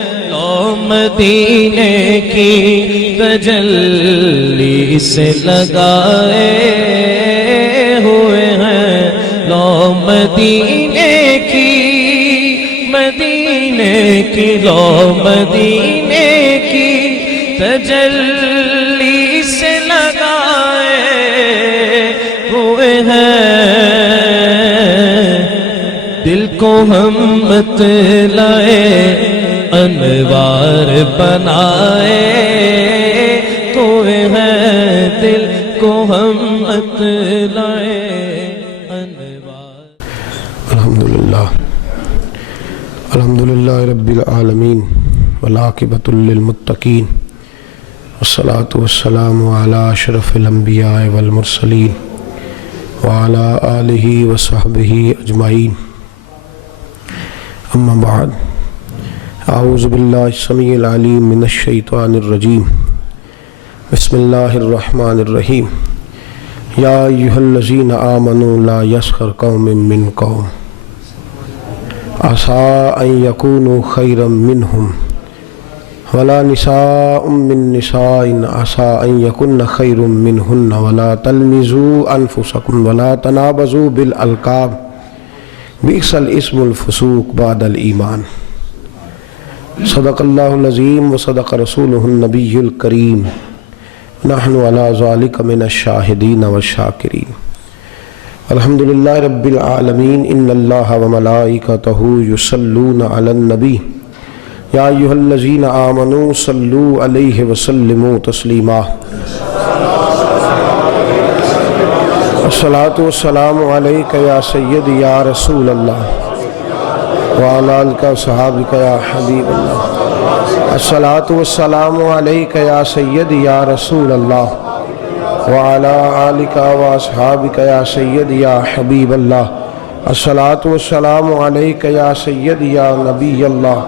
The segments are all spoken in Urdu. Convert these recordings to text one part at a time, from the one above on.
لو مدینے کی تجلی سے لگائے ہوئے ہیں، لو مدینے کی لو مدینے کی تجلی سے لگائے ہوئے ہیں، دل کو ہم بتلائے انوار بنائے ہوئے ہیں، دل کو ہم بتلائے انوار۔ الحمدللہ رب العالمین والعاقبۃ للمتقین والصلاة والسلام علی اشرف الانبیاء والمرسلین وعلی آلہ وصحبہ اجمعین، اما بعد، اعوذ باللہ السمیع العلیم من الشیطان الرجیم، بسم اللہ الرحمن الرحیم، یا ایہا الذین آمنوا لا یسخر قوم من قوم عسیٰ ان یکونوا خیرا منہم ولا نساء من نساء عسیٰ ان یکن خیر منہن ولا تلمزوا انفسکم ولا تنابزوا بالالقاب بئس الاسم الفسوق بعد الایمان۔ صدق اللہ العظیم وصدق رسولہ النبی الکریم، نحن علی ذالک من الشاہدین والشاکرین۔ الحمدللہ رب العالمین، ان اللہ وملائکتہ یصلون علی النبی، یا ایہا الذین آمنوا صلوا علیہ وسلموا تسلیما۔ الصلاۃ والسلام علیک یا سیدی یا رسول اللہ وعلی آلک وصحابک یا حبیب اللہ۔ الصلاۃ والسلام علیک یا سیدی یا رسول اللہ وعلی آلک واصحابک یا سیدی یا حبیب اللہ۔ الصلاۃ والسلام علیک یا سیدی یا نبی اللہ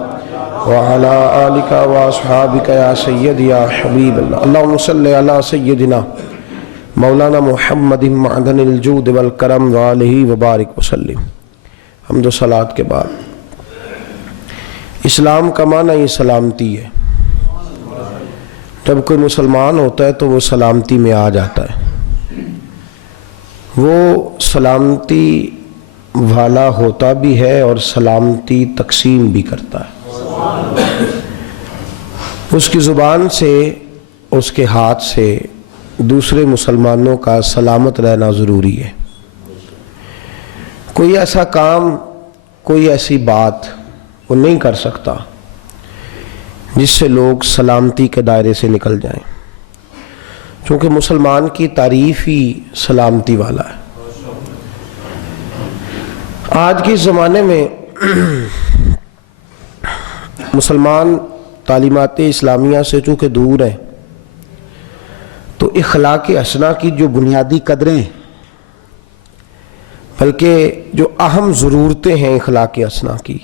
وعلی آلک واصحابک یا سیدی یا حبیب اللہ۔ اللہم صلی علی سیدنا مولانا محمد معدن الجود والکرم وآلہ وبارک وسلم۔ حمد و صلاۃ کے بعد، اسلام کا معنی ہی سلامتی ہے۔ جب کوئی مسلمان ہوتا ہے تو وہ سلامتی میں آ جاتا ہے، وہ سلامتی والا ہوتا بھی ہے اور سلامتی تقسیم بھی کرتا ہے۔ اس کی زبان سے، اس کے ہاتھ سے دوسرے مسلمانوں کا سلامت رہنا ضروری ہے۔ کوئی ایسا کام، کوئی ایسی بات وہ نہیں کر سکتا جس سے لوگ سلامتی کے دائرے سے نکل جائیں، چونکہ مسلمان کی تعریف ہی سلامتی والا ہے۔ آج کے زمانے میں مسلمان تعلیمات اسلامیہ سے چونکہ دور ہیں، تو اخلاق حسنہ کی جو بنیادی قدریں، بلکہ جو اہم ضرورتیں ہیں اخلاق حسنہ کی،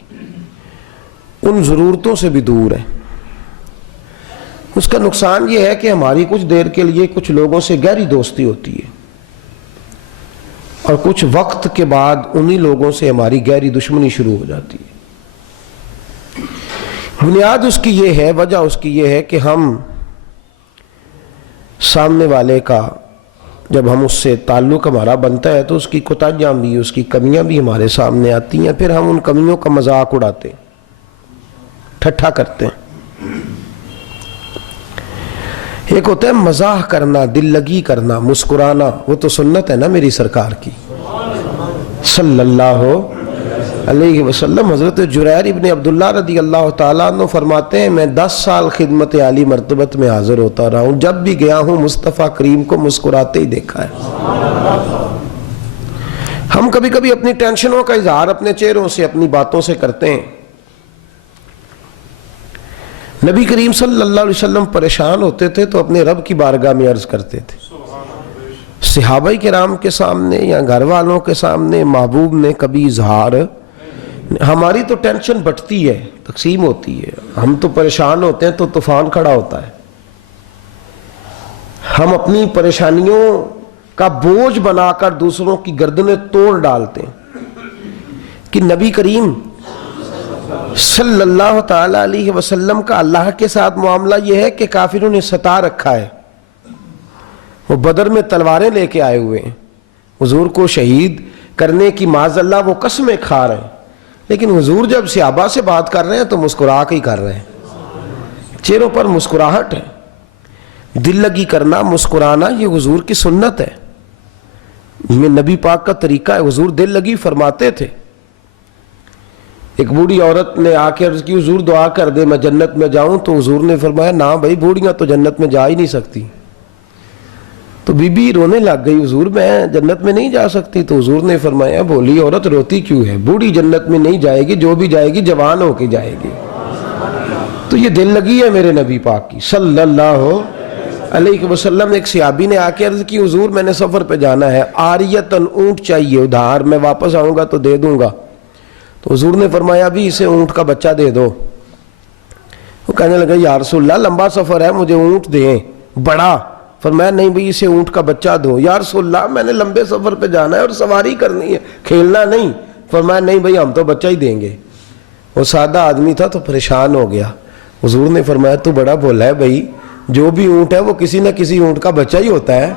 ان ضرورتوں سے بھی دور ہیں۔ اس کا نقصان یہ ہے کہ ہماری کچھ دیر کے لیے کچھ لوگوں سے گہری دوستی ہوتی ہے، اور کچھ وقت کے بعد انہی لوگوں سے ہماری گہری دشمنی شروع ہو جاتی ہے۔ بنیاد اس کی یہ ہے، وجہ اس کی یہ ہے کہ ہم سامنے والے کا، جب ہم اس سے تعلق ہمارا بنتا ہے تو اس کی کوتاہیاں بھی، اس کی کمیاں بھی ہمارے سامنے آتی ہیں، پھر ہم ان کمیوں کا مذاق اڑاتے ہیں، ٹھٹھا کرتے ہیں۔ ایک ہوتا ہے مزاح کرنا، دل لگی کرنا، مسکرانا، وہ تو سنت ہے نا میری سرکار کی صلی اللہ علیہ وسلم۔ حضرت جریر ابن عبداللہ رضی اللہ تعالیٰ عنہ فرماتے ہیں، میں 10 سال خدمت عالی مرتبت میں حاضر ہوتا رہا ہوں، جب بھی گیا ہوں مصطفیٰ کریم کو مسکراتے ہی دیکھا ہے۔ ہم کبھی کبھی اپنی ٹینشنوں کا اظہار اپنے چہروں سے، اپنی باتوں سے کرتے ہیں۔ نبی کریم صلی اللہ علیہ وسلم پریشان ہوتے تھے تو اپنے رب کی بارگاہ میں عرض کرتے تھے، صحابہ کرام کے سامنے یا گھر والوں کے سامنے محبوب نے کبھی اظہار، ہماری تو ٹینشن بٹتی ہے، تقسیم ہوتی ہے، ہم تو پریشان ہوتے ہیں تو طوفان کھڑا ہوتا ہے، ہم اپنی پریشانیوں کا بوجھ بنا کر دوسروں کی گردنیں توڑ ڈالتے ہیں، کہ نبی کریم صلی اللہ تعالی علیہ وسلم کا اللہ کے ساتھ معاملہ یہ ہے کہ کافروں نے ستا رکھا ہے. وہ بدر میں تلواریں لے کے آئے ہوئے ہیں, حضور کو شہید کرنے کی معاذ اللہ وہ قسمیں کھا رہے ہیں, لیکن حضور جب صحابہ سے بات کر رہے ہیں تو مسکرا کے ہی کر رہے ہیں, چہروں پر مسکراہٹ ہے. دل لگی کرنا, مسکرانا, یہ حضور کی سنت ہے, یہ نبی پاک کا طریقہ ہے. حضور دل لگی فرماتے تھے. ایک بوڑھی عورت نے آ کے عرض کی, حضور دعا کر دے میں جنت میں جاؤں. تو حضور نے فرمایا نہ بھائی, بوڑھیاں تو جنت میں جا ہی نہیں سکتی. تو بی بی رونے لگ گئی, حضور میں جنت میں نہیں جا سکتی. تو حضور نے فرمایا بولی عورت روتی کیوں ہے, بوڑھی جنت میں نہیں جائے گی, جو بھی جائے گی جوان ہو کے جائے گی. تو یہ دل لگی ہے میرے نبی پاک کی صلی اللہ علیہ وسلم. ایک صحابی نے آ کے عرض کی, حضور میں نے سفر پہ جانا ہے, عاریتن اونٹ چاہیے ادھار, میں واپس آؤں گا تو دے دوں گا. تو حضور نے فرمایا ابھی اسے اونٹ کا بچہ دے دو. وہ کہنے لگا یا رسول اللہ لمبا سفر ہے, مجھے اونٹ دیں بڑا. فرمایا نہیں بھئی اسے اونٹ کا بچہ دو. یا رسول اللہ میں نے لمبے سفر پہ جانا ہے اور سواری کرنی ہے, کھیلنا نہیں. فرمایا نہیں بھئی ہم تو بچہ ہی دیں گے. وہ سادہ آدمی تھا تو پریشان ہو گیا. حضور نے فرمایا تو بڑا بولا ہے بھئی, جو بھی اونٹ ہے وہ کسی نہ کسی اونٹ کا بچہ ہی ہوتا ہے.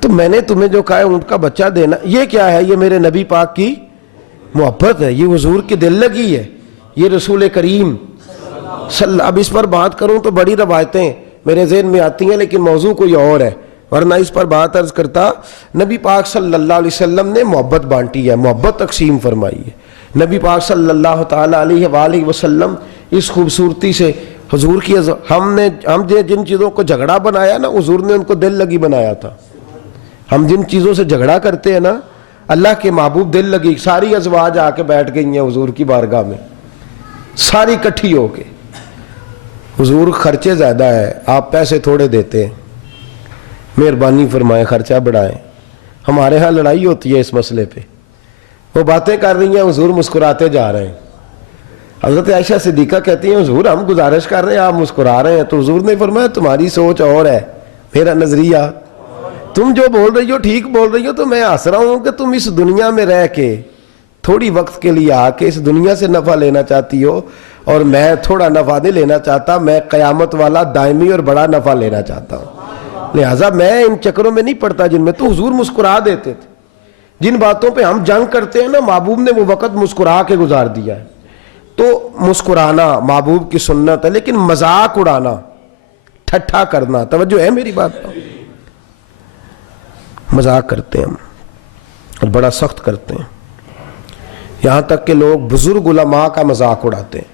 تو میں نے تمہیں جو کہا ہے اونٹ کا بچہ دینا, یہ کیا ہے؟ یہ میرے نبی پاک کی محبت ہے, یہ حضور کی دل لگی ہے, یہ رسول کریم اب اس پر بات کروں تو بڑی روایتیں میرے ذہن میں آتی ہیں, لیکن موضوع کوئی اور ہے, ورنہ اس پر بات عرض کرتا. نبی پاک صلی اللہ علیہ وسلم نے محبت بانٹی ہے, محبت تقسیم فرمائی ہے. نبی پاک صلی اللہ تعالی علیہ وآلہ وسلم اس خوبصورتی سے حضور کی ہم جن چیزوں کو جھگڑا بنایا نا, حضور نے ان کو دل لگی بنایا تھا. ہم جن چیزوں سے جھگڑا کرتے ہیں نا, اللہ کے محبوب دل لگی. ساری ازواج آ کے بیٹھ گئی ہیں حضور کی بارگاہ میں, ساری کٹھی ہو کے. حضور خرچے زیادہ ہے, آپ پیسے تھوڑے دیتے ہیں, مہربانی فرمائیں خرچہ بڑھائیں. ہمارے ہاں لڑائی ہوتی ہے اس مسئلے پہ, وہ باتیں کر رہی ہیں, حضور مسکراتے جا رہے ہیں. حضرت عائشہ صدیقہ کہتی ہیں حضور ہم گزارش کر رہے ہیں, آپ مسکرا رہے ہیں. تو حضور نے فرمایا تمہاری سوچ اور ہے, میرا نظریہ, تم جو بول رہی ہو ٹھیک بول رہی ہو. تو میں ہنس رہا ہوں کہ تم اس دنیا میں رہ کے تھوڑی وقت کے لیے آ کے اس دنیا سے نفع لینا چاہتی ہو, اور میں تھوڑا نفع نہیں لینا چاہتا, میں قیامت والا دائمی اور بڑا نفع لینا چاہتا ہوں. لہٰذا میں ان چکروں میں نہیں پڑتا جن میں. تو حضور مسکرا دیتے تھے. جن باتوں پہ ہم جنگ کرتے ہیں نا, محبوب نے وہ وقت مسکرا کے گزار دیا ہے. تو مسکرانا محبوب کی سنت ہے, لیکن مذاق اڑانا, ٹھٹھا کرنا, توجہ ہے میری بات پر, مذاق کرتے ہیں ہم اور بڑا سخت کرتے ہیں. یہاں تک کہ لوگ بزرگ علماء کا مذاق اڑاتے ہیں,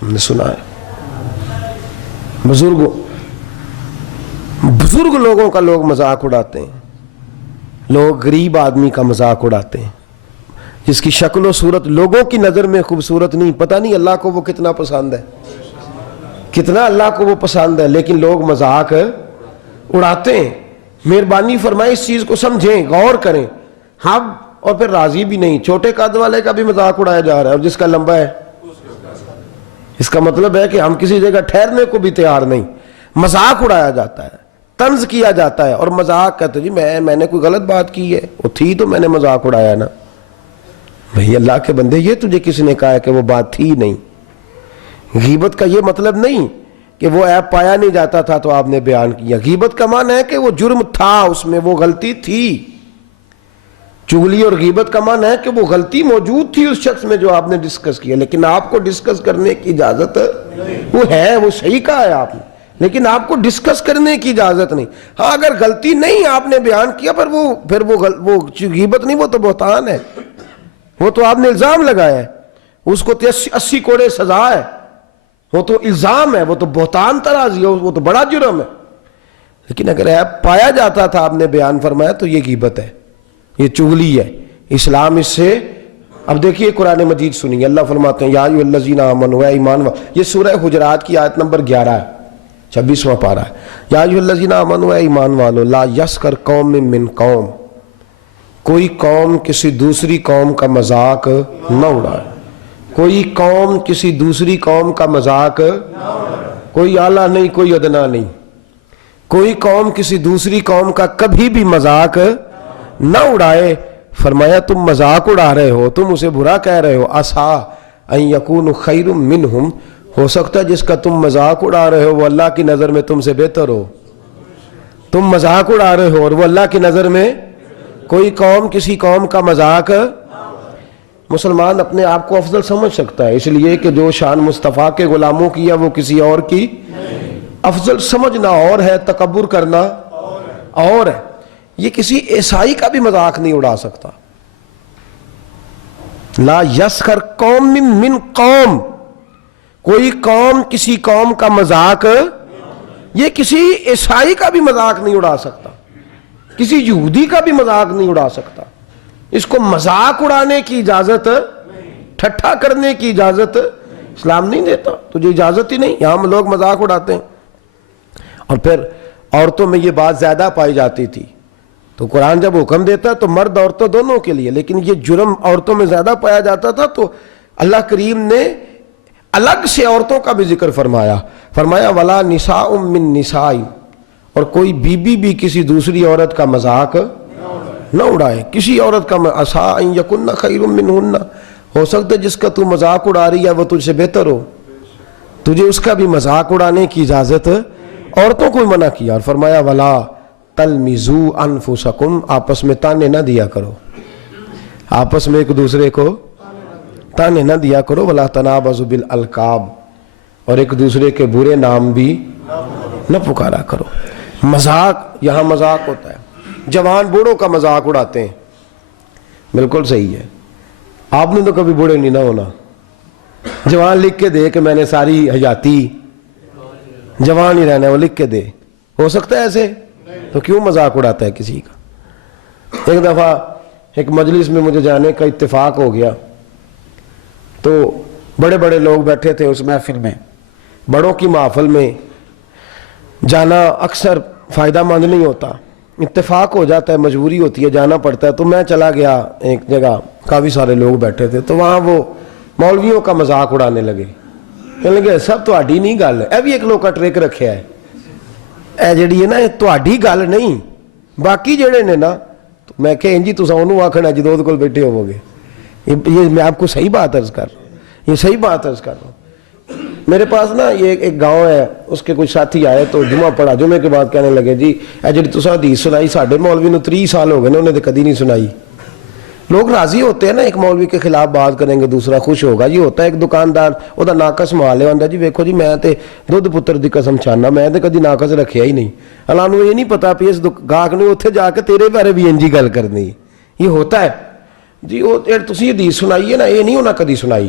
ہم نے سنا ہے. بزرگ لوگوں کا لوگ مذاق اڑاتے ہیں. لوگ غریب آدمی کا مذاق اڑاتے ہیں, جس کی شکل و صورت لوگوں کی نظر میں خوبصورت نہیں, پتہ نہیں اللہ کو وہ کتنا پسند ہے, کتنا اللہ کو وہ پسند ہے, لیکن لوگ مذاق اڑاتے ہیں. مہربانی فرمائے اس چیز کو سمجھیں, غور کریں. ہاں اور پھر راضی بھی نہیں. چھوٹے قد والے کا بھی مذاق اڑایا جا رہا ہے, اور جس کا لمبا ہے اس کا مطلب ہے کہ ہم کسی جگہ ٹھہرنے کو بھی تیار نہیں. مذاق اڑایا جاتا ہے, طنز کیا جاتا ہے, اور مذاق کہتے جی میں نے کوئی غلط بات کی ہے, وہ تھی تو میں نے مذاق اڑایا نا. بھئی اللہ کے بندے, یہ تجھے کس نے کہا ہے کہ وہ بات تھی نہیں؟ غیبت کا یہ مطلب نہیں کہ وہ عیب پایا نہیں جاتا تھا تو آپ نے بیان کیا. غیبت کا معنی ہے کہ وہ جرم تھا, اس میں وہ غلطی تھی. چغلی اور غیبت کا معنی ہے کہ وہ غلطی موجود تھی اس شخص میں جو آپ نے ڈسکس کیا, لیکن آپ کو ڈسکس کرنے کی اجازت وہ ہے, وہ صحیح کہا ہے آپ نے, لیکن آپ کو ڈسکس کرنے کی اجازت نہیں. ہاں اگر غلطی نہیں آپ نے بیان کیا, پھر وہ غیبت نہیں, وہ تو بہتان ہے, وہ تو آپ نے الزام لگایا ہے, اس کو 80 کوڑے سزا ہے, وہ تو الزام ہے, وہ تو بہتان ترازی ہے, وہ تو بڑا جرم ہے. لیکن اگر عیب پایا جاتا تھا آپ نے بیان فرمایا تو یہ غیبت ہے, یہ چغلی ہے. اسلام اس سے, اب دیکھیے قرآن مجید سنیے, اللہ فرماتے ہیں یا ایھا الذین آمنوا, اے ایمان والو. یہ سورہ حجرات کی آیت نمبر 11 ہے, 26واں پارہ ہے. یا ایھا الذین آمنوا, اے ایمان والو, لا یسخر قوم من قوم, کوئی قوم کسی دوسری قوم کا مذاق نہ اڑائے. کوئی قوم کسی دوسری قوم کا مذاق, کوئی اعلیٰ نہیں کوئی ادنا نہیں, کوئی قوم کسی دوسری قوم کا کبھی بھی مذاق نہ اڑائے. فرمایا تم مذاق اڑا رہے ہو, تم اسے برا کہہ رہے ہو. عسا ان یکونوا خیر منہم، ہو سکتا ہے جس کا تم مذاق اڑا رہے ہو وہ اللہ کی نظر میں تم سے بہتر ہو. تم مذاق اڑا رہے ہو اور وہ اللہ کی نظر میں، کوئی قوم کسی قوم کا مذاق، مسلمان اپنے آپ کو افضل سمجھ سکتا ہے، اس لیے کہ جو شان مصطفیٰ کے غلاموں کی ہے وہ کسی اور کی افضل سمجھنا اور ہے، تکبر کرنا اور ہے. یہ کسی عیسائی کا بھی مذاق نہیں اڑا سکتا. لا یسخر قوم من قوم، کوئی قوم کسی قوم کا مذاق، یہ کسی عیسائی کا بھی مذاق نہیں اڑا سکتا، کسی یہودی کا بھی مذاق نہیں اڑا سکتا. اس کو مذاق اڑانے کی اجازت، ٹھٹھا کرنے کی اجازت اسلام نہیں دیتا. تجھے اجازت ہی نہیں. یہاں ہم لوگ مذاق اڑاتے ہیں. اور پھر عورتوں میں یہ بات زیادہ پائی جاتی تھی، تو قرآن جب حکم دیتا تو مرد عورتوں دونوں کے لیے، لیکن یہ جرم عورتوں میں زیادہ پایا جاتا تھا، تو اللہ کریم نے الگ سے عورتوں کا بھی ذکر فرمایا. وَلَا نِسَاءٌ مِّن نِسَاءٍ، اور کوئی بیوی بھی کسی دوسری عورت کا مذاق نہ اڑائے. کسی عورت کا عَسَىٰ أَن يَكُنَّ خَيْرٌ مِّنْهُنَّ، ہو سکتا ہے جس کا تو مذاق اڑا رہی ہے وہ تجھ سے بہتر ہو، تجھے اس کا بھی مذاق اڑانے کی اجازت عورتوں کو منع کیا. اور فرمایا وَلَا تَلْمِزُوا أَنفُسَكُمْ، آپس میں تانے نہ دیا کرو، آپس میں ایک دوسرے کو تانے نہ دیا کرو. وَلَا تَنَابَزُوا بِالْأَلْقَابِ، اور ایک دوسرے کے برے نام بھی نہ پکارا کرو. مذاق، یہاں مذاق ہوتا ہے. جوان بوڑھوں کا مذاق اڑاتے ہیں، بالکل صحیح ہے. آپ نے تو کبھی بوڑھے نہیں نہ ہونا. جوان لکھ کے دے کہ میں نے ساری حیاتی جوان ہی رہنا ہے، وہ لکھ کے دے. ہو سکتا ہے ایسے؟ تو کیوں مذاق اڑاتا ہے کسی کا؟ ایک دفعہ ایک مجلس میں مجھے جانے کا اتفاق ہو گیا، تو بڑے بڑے لوگ بیٹھے تھے اس محفل میں. بڑوں کی محفل میں جانا اکثر فائدہ مند نہیں ہوتا، اتفاق ہو جاتا ہے، مجبوری ہوتی ہے، جانا پڑتا ہے. تو میں چلا گیا ایک جگہ، کافی سارے لوگ بیٹھے تھے، تو وہاں وہ مولویوں کا مذاق اڑانے لگے. کہنے لگے سب تہاڈی نہیں گل، اے بھی ایک لوکا ٹرک رکھیا ہے، اے جڑی ہے نا یہ تہاڈی گل نہیں، باقی جڑے نے نا. تو میں کہ انجی تساں اونوں آکھنا جدوں اودے کول بیٹھے ہوو گے. یہ میں آپ کو صحیح بات عرض کر رہا ہوں، یہ صحیح بات عرض کر رہا ہوں. میرے پاس نا یہ ایک گاؤں ہے، اس کے کچھ ساتھی آئے تو جمعہ پڑھا، جمعے کے بعد کہنے لگے جی اے جڑی تساں حدیث سنائی ساڈے مولوی نو 30 سال ہو گئے نے، انہیں تو کدی نہیں سنائی. لوگ راضی ہوتے ہیں نا، ایک مولوی کے خلاف بات کریں گے دوسرا خوش ہوگا. یہ ہوتا ہے ایک دکاندار وہ ناقص مال ہے، آندا جی ویکھو جی میں تے دودھ پتر دی قسم چاہنا، میں تے کدی ناقص رکھیا ہی نہیں. اللہ نو یہ نہیں پتا پی اس گاہک نے اوتھے جا کے تیرے بارے بھی انجی گل کرنی. یہ ہوتا ہے جی. وہ تسی حدیث سنائی ہے نا، یہ نہیں انہاں کدی سنائی.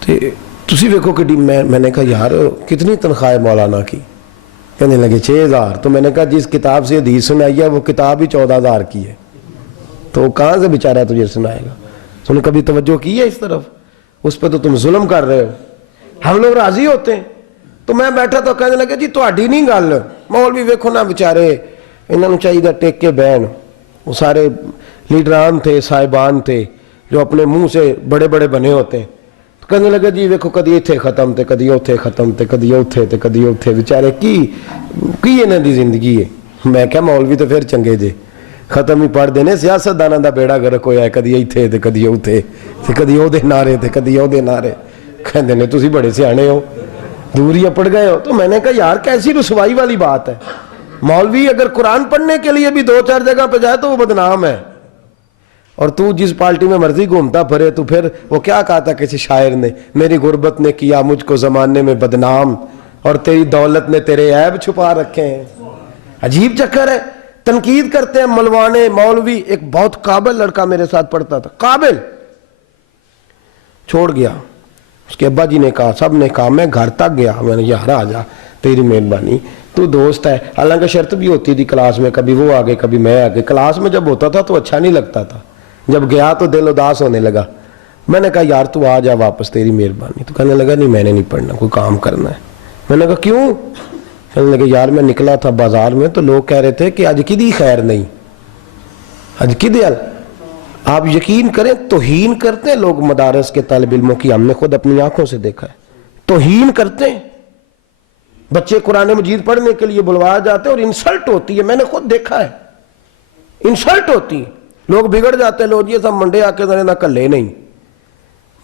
تے تسی ویکھو کہ میں نے کہا یار کتنی تنخواہ ہے مولانا کی؟ کہنے لگے 6000. تو میں نے کہا جس کتاب سے حدیث سنائی ہے وہ کتاب ہی 14000 کی ہے، تو کہاں سے بیچارہ تجھے سنائے گا؟ تم نے کبھی توجہ کی ہے اس طرف؟ اس پہ تو تم ظلم کر رہے ہو. ہم لوگ راضی ہوتے ہیں. تو میں بیٹھا تو کہنے لگے جی تہاڈی نہیں گل، مولوی ویکھو نا بیچارے، انہاں نوں چاہیے ٹیک کے بہن. وہ سارے لیڈران تھے، صاحبان تھے جو اپنے منہ سے بڑے بڑے بنے ہوتے ہیں. تو کہنے لگے جی ویکھو کدی ایتھے ختم تے کدی اوتھے ختم تے کدی اوتھے تے کدی اوتھے، بیچارے کی انہاں دی زندگی ہے. میں کہا مولوی تو پھر چنگے جے، ختم ہی پڑھ دینے. سیاست داناں دا بیڑا گرک ہویا ہے، کدی ایتھے تے کدی اوتھے تے کدی اودے نعرے تے کدی اودے نعرے. کہندے نے تسی بڑے سیانے ہو، دور ہی اپڑ گئے ہو. تو میں نے کہا یار کیسی رسوائی والی بات ہے. مولوی اگر قرآن پڑھنے کے لیے بھی 2-4 جگہ پہ جائے تو وہ بدنام ہے، اور تو جس پارٹی میں مرضی گھومتا پھرے. تو پھر وہ کیا کہا تھا کسی شاعر نے، میری غربت نے کیا مجھ کو زمانے میں بدنام، اور تیری دولت نے تیرے عیب چھپا رکھے ہیں. عجیب چکر ہے. تنقید کرتے ہیں ملوانے مولوی. ایک بہت قابل لڑکا میرے ساتھ پڑھتا تھا، قابل، چھوڑ گیا. اس کے ابا جی نے کہا، سب نے کہا، میں گھر تک گیا. میں نے یار آ جا، تیری مہربانی، تو دوست ہے. حالانکہ شرط بھی ہوتی تھی کلاس میں، کبھی وہ آگے کبھی میں آگے. کلاس میں جب ہوتا تھا تو اچھا نہیں لگتا تھا، جب گیا تو دل اداس ہونے لگا. میں نے کہا یار تو آ جا واپس، تیری مہربانی. تو کہنے لگا نہیں میں نے نہیں پڑھنا، کوئی کام کرنا ہے. میں نے کہا کیوں؟ کہنے لگے یار میں نکلا تھا بازار میں تو لوگ کہہ رہے تھے کہ اج کدی خیر نہیں، اج کدی. آپ یقین کریں توہین کرتے ہیں لوگ مدارس کے طالب علموں کی. ہم نے خود اپنی آنکھوں سے دیکھا ہے، توہین کرتے ہیں. بچے قرآن مجید پڑھنے کے لیے بلوایا جاتے ہیں اور انسلٹ ہوتی ہے. میں نے خود دیکھا ہے، انسلٹ ہوتی ہے. لوگ بگڑ جاتے ہیں، لوگ یہ سب منڈے آ کے نہ کلے نہیں.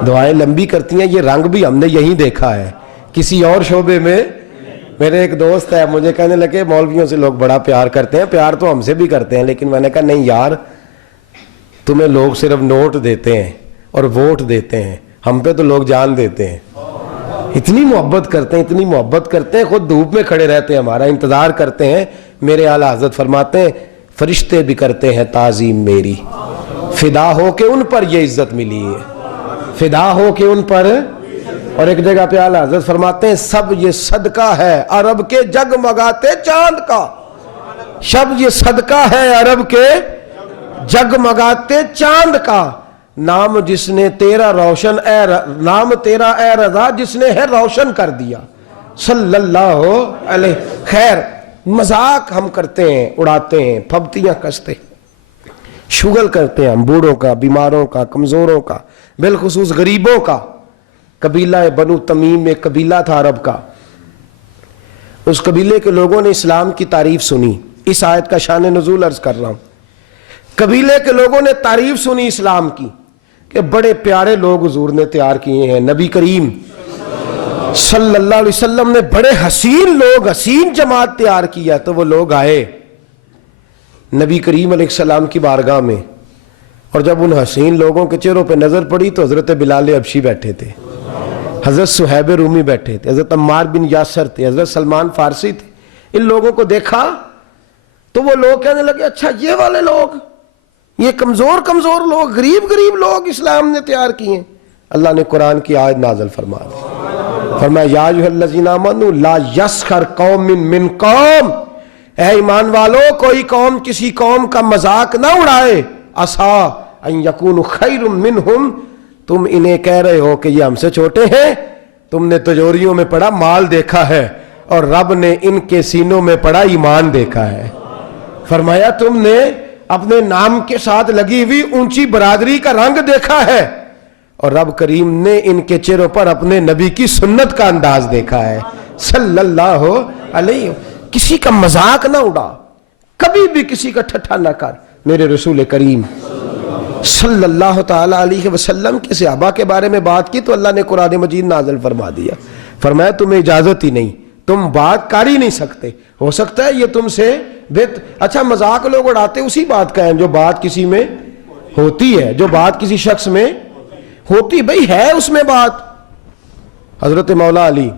دعائیں لمبی کرتی ہیں. یہ رنگ بھی ہم نے یہیں دیکھا ہے, کسی اور شعبے میں. میرے ایک دوست ہے, مجھے کہنے لگے مولویوں سے لوگ بڑا پیار کرتے ہیں. پیار تو ہم سے بھی کرتے ہیں, لیکن میں نے کہا نہیں یار, تمہیں لوگ صرف نوٹ دیتے ہیں اور ووٹ دیتے ہیں, ہم پہ تو لوگ جان دیتے ہیں. اتنی محبت کرتے ہیں, اتنی محبت کرتے ہیں, خود دھوپ میں کھڑے رہتے ہیں, ہمارا انتظار کرتے ہیں. میرے اعلیٰ حضرت فرماتے ہیں فرشتے بھی کرتے ہیں تعظیم میری, فدا ہو کے ان پر یہ عزت ملی ہے, فدا ہو کے ان پر. اور ایک جگہ پہ اعلیٰ حضرت فرماتے ہیں سب یہ صدقہ ہے عرب کے جگمگاتے چاند کا, سب یہ صدقہ ہے عرب کے جگمگاتے چاند کا. نام جس نے تیرا روشن نام تیرا اے رضا جس نے ہے روشن کر دیا صلی اللہ علیہ. خیر مذاق ہم کرتے ہیں, اڑاتے ہیں, پھبتیاں کستے, شغل کرتے ہیں ہم بوڑھوں کا, بیماروں کا, کمزوروں کا, بالخصوص غریبوں کا. قبیلہ بنو تمیم ایک قبیلہ تھا عرب کا, اس قبیلے کے لوگوں نے اسلام کی تعریف سنی. اس آیت کا شان نزول عرض کر رہا ہوں. قبیلے کے لوگوں نے تعریف سنی اسلام کی کہ بڑے پیارے لوگ حضور نے تیار کیے ہیں. نبی کریم صلی اللہ علیہ وسلم نے بڑے حسین لوگ, حسین جماعت تیار کیا. تو وہ لوگ آئے نبی کریم علیہ السلام کی بارگاہ میں, اور جب ان حسین لوگوں کے چہروں پہ نظر پڑی تو حضرت بلال حبشی بیٹھے تھے, حضرت صہیب رومی بیٹھے تھے, حضرت عمار بن یاسر تھے, حضرت سلمان فارسی تھے. ان لوگوں کو دیکھا تو وہ لوگ کہنے لگے اچھا یہ والے لوگ, یہ کمزور کمزور لوگ, غریب غریب لوگ اسلام نے تیار کیے ہیں. اللہ نے قرآن کی آیت نازل فرما دی, فرمایا یا ایھا الذین آمنوا لا یسخر قوم من قوم, اے ایمان والو کوئی قوم کسی قوم کا مذاق نہ اڑائے. عسیٰ ان یکونوا خیر منہم, تم انہیں کہہ رہے ہو کہ یہ ہم سے چھوٹے ہیں, تم نے تجوریوں میں پڑھا مال دیکھا ہے اور رب نے ان کے سینوں میں پڑھا ایمان دیکھا ہے. فرمایا تم نے اپنے نام کے ساتھ لگی ہوئی اونچی برادری کا رنگ دیکھا ہے اور رب کریم نے ان کے چہروں پر اپنے نبی کی سنت کا انداز دیکھا ہے صلی اللہ علیہ. کسی کا مذاق نہ اڑا, کبھی بھی کسی کا ٹھٹھا نہ کر. میرے رسول کریم صلی اللہ تعالی علیہ وسلم کے صحابہ کے بارے میں بات کی تو اللہ نے قرآن مجید نازل فرما دیا. فرمایا تمہیں اجازت ہی نہیں, تم بات کر ہی نہیں سکتے. ہو سکتا ہے یہ تم سے اچھا مذاق لوگ اڑاتے اسی بات کا ہے جو بات کسی میں ہوتی ہے, جو بات کسی شخص میں ہوتی, بھئی ہے اس میں بات. حضرت مولا علی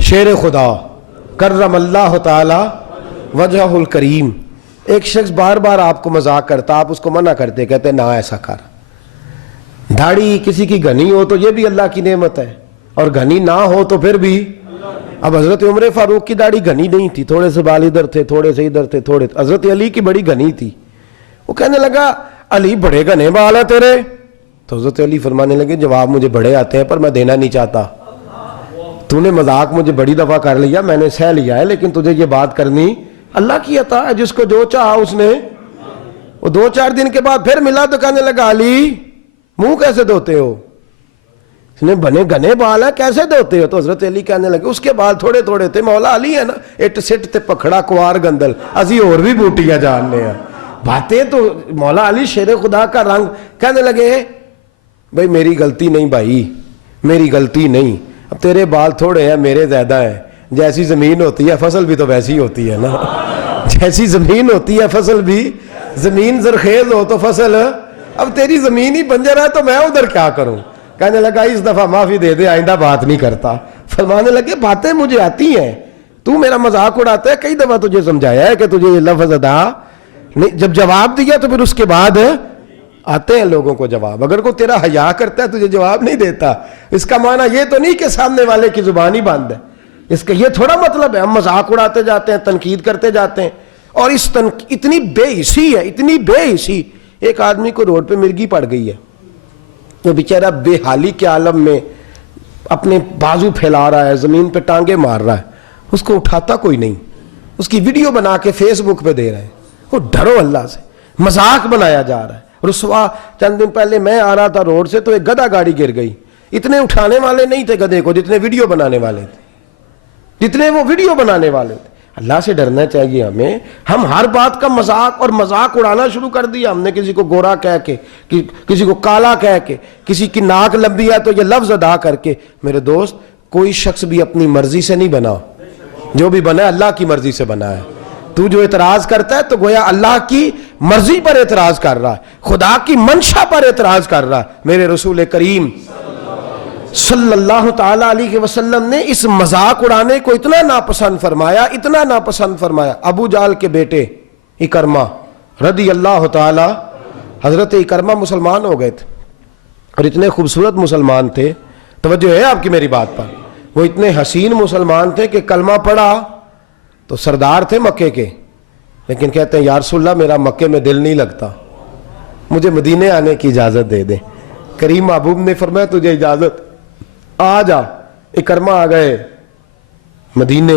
شیر خدا کرم اللہ تعالی وجہ الکریم, ایک شخص بار بار آپ کو مذاق کرتا, آپ اس کو منع کرتے, کہتے نہ ایسا کر. داڑھی کسی کی گھنی ہو تو یہ بھی اللہ کی نعمت ہے, اور گھنی نہ ہو تو پھر بھی. اب حضرت عمر فاروق کی داڑھی گھنی نہیں تھی, تھوڑے سے بال ادھر تھے, تھوڑے سے ادھر تھے, تھوڑے. حضرت علی کی بڑی گھنی تھی. وہ کہنے لگا علی بڑے گھنے بال ہیں تیرے. تو حضرت علی فرمانے لگے جواب مجھے بڑے آتے ہیں پر میں دینا نہیں چاہتا. تو نے مذاق مجھے بڑی دفعہ کر لیا, میں نے سہ لیا ہے, لیکن تجھے یہ بات کرنی اللہ کی عطا ہے, جس کو جو چاہا اس نے. وہ 2-4 دن کے بعد پھر ملا تو کہنے لگا علی منہ کیسے دھوتے ہو, اس نے بنے گھنے بال ہیں کیسے دھوتے ہو. تو حضرت علی کہنے لگے اس کے بال تھوڑے تھوڑے تھے, مولا علی ہے نا اٹ سٹ تے پکھڑا کوار گندل, ازی اور بھی بوٹیاں جاننے ہیں باتیں. تو مولا علی شیر خدا کا رنگ. کہنے لگے بھائی میری غلطی نہیں بھائی, میری غلطی نہیں, اب تیرے بال تھوڑے ہیں میرے زیادہ ہیں. جیسی زمین ہوتی ہے فصل بھی تو ویسی ہوتی ہے نا, جیسی زمین ہوتی ہے فصل بھی, زمین زرخیز ہو تو فصل, اب تیری زمین ہی بنجر ہے تو میں ادھر کیا کروں. کہنے لگا اس دفعہ معافی دے دے, آئندہ بات نہیں کرتا. فرمانے لگے باتیں مجھے آتی ہیں, تو میرا مذاق اڑاتا ہے, کئی دفعہ تجھے سمجھایا ہے کہ تجھے یہ لفظ ادا نہیں. جب جواب دیا تو پھر اس کے بعد آتے ہیں لوگوں کو جواب. اگر کوئی تیرا حیا کرتا ہے تجھے جواب نہیں دیتا, اس کا معنی یہ تو نہیں کہ سامنے والے کی زبان ہی بند ہے. اس کا یہ تھوڑا مطلب ہے ہم مذاق اڑاتے جاتے ہیں, تنقید کرتے جاتے ہیں. اور اس اتنی بے حسی ہے, اتنی بے حسی. ایک آدمی کو روڈ پہ مرغی پڑ گئی ہے, وہ بیچارہ بے حالی کے عالم میں اپنے بازو پھیلا رہا ہے, زمین پہ ٹانگیں مار رہا ہے, اس کو اٹھاتا کوئی نہیں, اس کی ویڈیو بنا کے فیس بک پہ دے رہے ہیں. وہ ڈرو اللہ سے, مذاق بنایا جا رہا ہے. رسوا. چند دن پہلے میں آ رہا تھا روڈ سے تو ایک گدھا گاڑی گر گئی. اتنے اٹھانے والے نہیں تھے گدھے کو جتنے ویڈیو بنانے والے تھے, جتنے وہ ویڈیو بنانے والے تھے. اللہ سے ڈرنا چاہیے ہمیں. ہم ہر بات کا مذاق اور مذاق اڑانا شروع کر دیا ہم نے, کسی کو گورا کہہ کے, کسی کو کالا کہہ کے, کسی کی ناک لمبی ہے تو یہ لفظ ادا کر کے. میرے دوست, کوئی شخص بھی اپنی مرضی سے نہیں بنا, جو بھی بنا ہے اللہ کی مرضی سے بنا ہے. تو جو اعتراض کرتا ہے تو گویا اللہ کی مرضی پر اعتراض کر رہا ہے, خدا کی منشا پر اعتراض کر رہا ہے. میرے رسول کریم صلی اللہ تعالی علیہ وسلم نے اس مذاق اڑانے کو اتنا ناپسند فرمایا, اتنا ناپسند فرمایا. ابو جہل کے بیٹے اکرمہ رضی اللہ تعالی, حضرت اکرمہ مسلمان ہو گئے تھے اور اتنے خوبصورت مسلمان تھے, توجہ ہے آپ کی میری بات پر, وہ اتنے حسین مسلمان تھے کہ کلمہ پڑھا تو سردار تھے مکے کے, لیکن کہتے ہیں یا رسول اللہ میرا مکے میں دل نہیں لگتا, مجھے مدینے آنے کی اجازت دے دیں. کریم محبوب نے فرمایا تجھے اجازت, آ جا. اکرمہ آ گئے مدینے.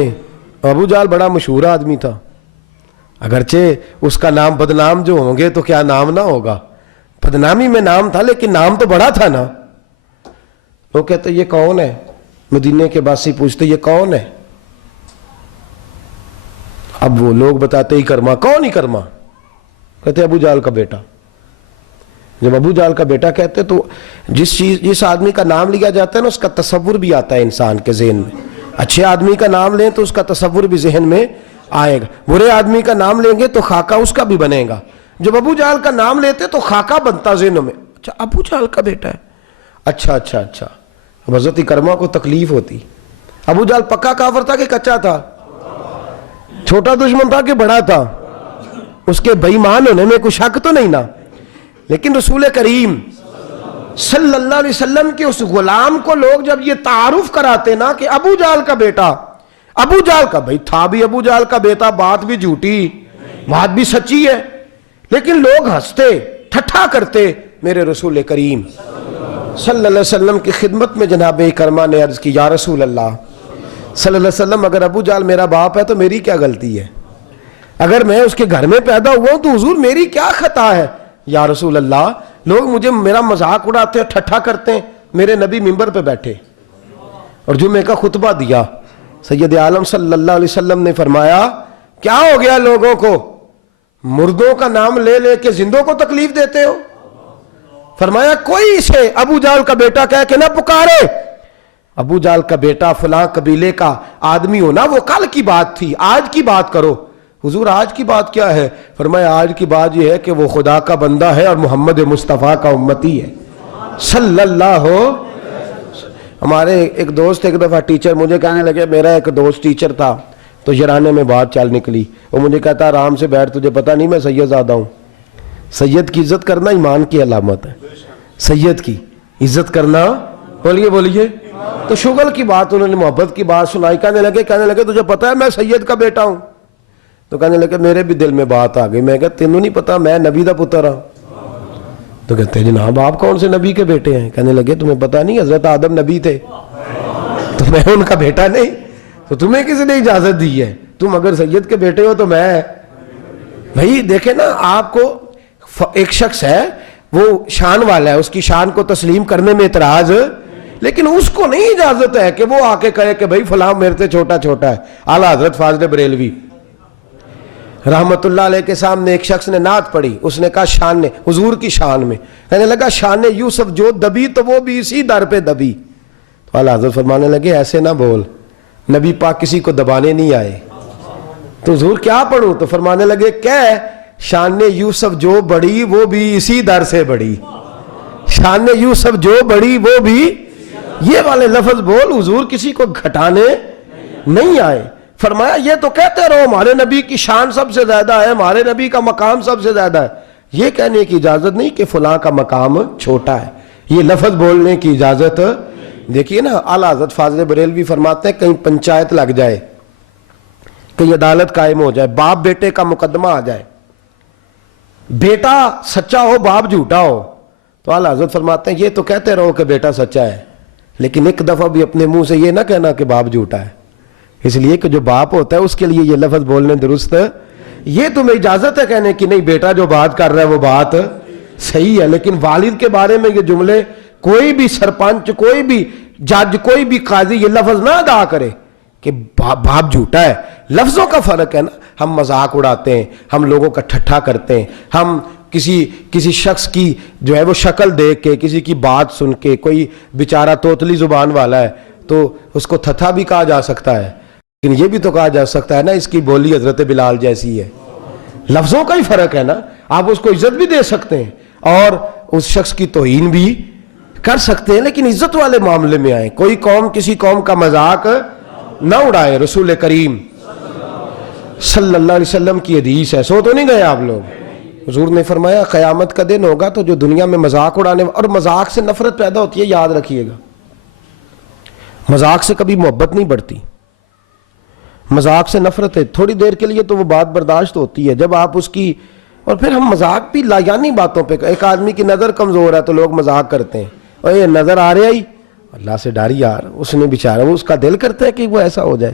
ابو جہل بڑا مشہور آدمی تھا, اگرچہ اس کا نام بدنام جو ہوں گے تو کیا نام نہ ہوگا, بدنامی میں نام تھا لیکن نام تو بڑا تھا نا. وہ کہتے یہ کون ہے, مدینے کے باسی پوچھتے یہ کون ہے. اب وہ لوگ بتاتے اکرمہ. کون اکرمہ؟ کہتے ابو جہل کا بیٹا. جب ابو جہل کا بیٹا کہتے تو جس آدمی کا نام لیا جاتا ہے نا اس کا تصور بھی آتا ہے انسان کے ذہن میں. اچھے آدمی کا نام لیں تو اس کا تصور بھی ذہن میں آئے گا, برے آدمی کا نام لیں گے تو خاکہ اس کا بھی بنے گا. جب ابو جہل کا نام لیتے تو خاکہ بنتا ذہنوں میں, اچھا ابو جہل کا بیٹا ہے, اچھا اچھا اچھا. اب حضرت اکرمہ کو تکلیف ہوتی. ابو جہل پکا کافر تھا کہ کچا تھا, چھوٹا دشمن تھا کہ بڑا تھا, اس کے بے ایمان ہونے میں کوئی شک تو نہیں نا. لیکن رسول کریم صلی اللہ علیہ وسلم کے اس غلام کو لوگ جب یہ تعارف کراتے نا کہ ابو جہل کا بیٹا, ابو جہل کا, بھائی تھا بھی ابو جہل کا بیٹا, بات بھی جھوٹی بات بھی سچی ہے, لیکن لوگ ہنستے ٹھٹھا کرتے. میرے رسول کریم صلی اللہ علیہ وسلم کی خدمت میں جناب اکرمہ نے عرض کی یا رسول اللہ صلی اللہ علیہ وسلم, اگر ابو جہل میرا باپ ہے تو میری کیا غلطی ہے, اگر میں اس کے گھر میں پیدا ہوا ہوں تو حضور میری کیا خطا ہے. یا رسول اللہ, لوگ مجھے میرا مذاق اڑاتے ہیں, ٹھٹھا کرتے ہیں. میرے نبی منبر پہ بیٹھے اور جمعے کا خطبہ دیا. سید عالم صلی اللہ علیہ وسلم نے فرمایا کیا ہو گیا لوگوں کو, مردوں کا نام لے لے کے زندوں کو تکلیف دیتے ہو. فرمایا کوئی اسے ابو جہل کا بیٹا کہہ کے نہ پکارے. ابو جہل کا بیٹا فلاں قبیلے کا آدمی ہونا وہ کل کی بات تھی, آج کی بات کرو. حضور آج کی بات کیا ہے؟ فرمایا آج کی بات یہ ہے کہ وہ خدا کا بندہ ہے اور محمد مصطفیٰ کا امتی ہے صلی اللہ. ہمارے ایک دوست ایک دفعہ ٹیچر مجھے کہنے لگے, میرا ایک دوست ٹیچر تھا تو یرانے میں بات چل نکلی. وہ مجھے کہتا آرام سے بیٹھ, تجھے پتہ نہیں میں سید زادہ ہوں. سید کی عزت کرنا ایمان کی علامت ہے, سید کی عزت کرنا, بولیے بولیے. تو شغل کی بات انہوں نے محبت کی بات سنائی. کہنے لگے تجھے پتہ ہے میں سید کا بیٹا ہوں. تو کہنے لگے میرے بھی دل میں بات آ گئی. میں کہا تینوں نہیں پتا میں نبی دا پتر ہوں. تو کہتے ہیں جناب آپ کون سے نبی کے بیٹے ہیں؟ کہنے لگے تمہیں پتا نہیں حضرت آدم نبی تھے تو میں ان کا بیٹا نہیں, تو تمہیں کس نے اجازت دی ہے؟ تم اگر سید کے بیٹے ہو تو میں. بھائی دیکھیں نا, آپ کو ایک شخص ہے وہ شان والا ہے, اس کی شان کو تسلیم کرنے میں اعتراض, لیکن اس کو نہیں اجازت ہے کہ وہ آ کے کہے کہ بھائی فلاں میرے سے چھوٹا چھوٹا ہے. اعلیٰ حضرت فاضل بریلوی رحمت اللہ علیہ کے سامنے ایک شخص نے نعت پڑھی. اس نے کہا شان نے حضور کی شان میں, کہنے لگا شان یوسف جو دبی تو وہ بھی اسی در پہ دبی. تو اعلیٰ حضرت فرمانے لگے ایسے نہ بول, نبی پاک کسی کو دبانے نہیں آئے. تو حضور کیا پڑھوں؟ تو فرمانے لگے کہ شان یوسف جو بڑی وہ بھی اسی در سے بڑی, شان یوسف جو بڑی وہ بھی, یہ والے لفظ بول. حضور کسی کو گھٹانے نہیں آئے. فرمایا یہ تو کہتے رہو ہمارے نبی کی شان سب سے زیادہ ہے, ہمارے نبی کا مقام سب سے زیادہ ہے. یہ کہنے کی اجازت نہیں کہ فلاں کا مقام چھوٹا ہے, یہ لفظ بولنے کی اجازت. دیکھیے نا اعلیٰ حضرت فاضل بریلوی فرماتے ہیں کہیں پنچایت لگ جائے, کہیں عدالت قائم ہو جائے, باپ بیٹے کا مقدمہ آ جائے, بیٹا سچا ہو باپ جھوٹا ہو, تو اعلیٰ حضرت فرماتے ہیں یہ تو کہتے رہو کہ بیٹا سچا ہے, لیکن ایک دفعہ بھی اپنے منہ سے یہ نہ کہنا کہ باپ جھوٹا ہے. اس لیے کہ جو باپ ہوتا ہے اس کے لیے یہ لفظ بولنے درست. یہ تمہیں اجازت ہے کہنے کی نہیں بیٹا جو بات کر رہا ہے وہ بات صحیح ہے, لیکن والد کے بارے میں یہ جملے کوئی بھی سرپنچ, کوئی بھی جج, کوئی بھی قاضی یہ لفظ نہ ادا کرے کہ باپ جھوٹا ہے. لفظوں کا فرق ہے نا. ہم مذاق اڑاتے ہیں, ہم لوگوں کا ٹھٹھا کرتے ہیں, ہم کسی شخص کی جو ہے وہ شکل دیکھ کے, کسی کی بات سن کے, کوئی بیچارہ توتلی زبان والا ہے تو اس کو تھتھا بھی کہا جا سکتا ہے, لیکن یہ بھی تو کہا جا سکتا ہے نا اس کی بولی حضرت بلال جیسی ہے. لفظوں کا ہی فرق ہے نا. آپ اس کو عزت بھی دے سکتے ہیں اور اس شخص کی توہین بھی کر سکتے ہیں, لیکن عزت والے معاملے میں آئیں. کوئی قوم کسی قوم کا مذاق نہ اڑائے. رسول کریم صلی اللہ علیہ وسلم کی حدیث ہے, سو تو نہیں گئے آپ لوگ. حضور نے فرمایا قیامت کا دن ہوگا تو جو دنیا میں مذاق اڑانے, اور مذاق سے نفرت پیدا ہوتی ہے, یاد رکھیے گا. مذاق سے کبھی محبت نہیں بڑھتی, مذاق سے نفرت ہے. تھوڑی دیر کے لیے تو وہ بات برداشت ہوتی ہے جب آپ اس کی, اور پھر ہم مذاق بھی لایانی باتوں پہ. ایک آدمی کی نظر کمزور ہے تو لوگ مذاق کرتے ہیں, اور یہ نظر آ رہا ہی, اللہ سے ڈاری یار, اس نے بیچارہ, وہ اس کا دل کرتا ہے کہ وہ ایسا ہو جائے.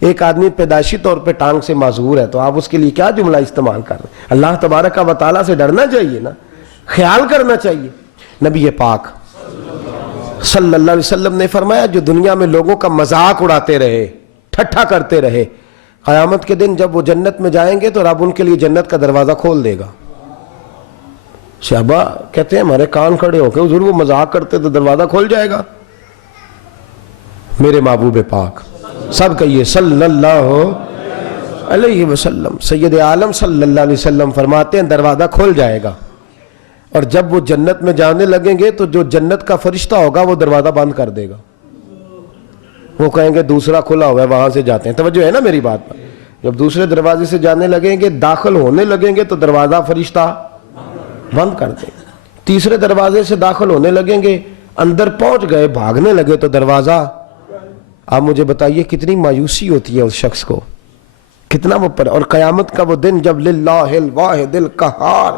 ایک آدمی پیدائشی طور پہ ٹانگ سے معذور ہے تو آپ اس کے لیے کیا جملہ استعمال کر رہے ہیں. اللہ تبارک و تعالیٰ سے ڈرنا چاہیے نا, خیال کرنا چاہیے. نبی پاک صلی اللہ علیہ وسلم نے فرمایا جو دنیا میں لوگوں کا مذاق اڑاتے رہے, ٹھٹھا کرتے رہے, قیامت کے دن جب وہ جنت میں جائیں گے تو رب ان کے لیے جنت کا دروازہ کھول دے گا. صحابہ کہتے ہیں ہمارے کان کھڑے ہو کے حضور وہ مذاق کرتے تو دروازہ کھول جائے گا. میرے محبوب پاک سب کہیے صلی اللہ علیہ وسلم, سید عالم صلی اللہ علیہ وسلم فرماتے ہیں دروازہ کھول جائے گا, اور جب وہ جنت میں جانے لگیں گے تو جو جنت کا فرشتہ ہوگا وہ دروازہ بند کر دے گا. وہ کہیں گے دوسرا کھلا ہوا ہے وہاں سے جاتے ہیں. توجہ ہے نا میری بات پر. جب دوسرے دروازے سے جانے لگیں گے, داخل ہونے لگیں گے تو دروازہ فرشتہ بند کر دیں گے. تیسرے دروازے سے داخل ہونے لگیں گے, اندر پہنچ گئے, بھاگنے لگے تو دروازہ. آپ مجھے بتائیے کتنی مایوسی ہوتی ہے اس شخص کو, کتنا وہ پر. اور قیامت کا وہ دن جب للہ الواحد القہار,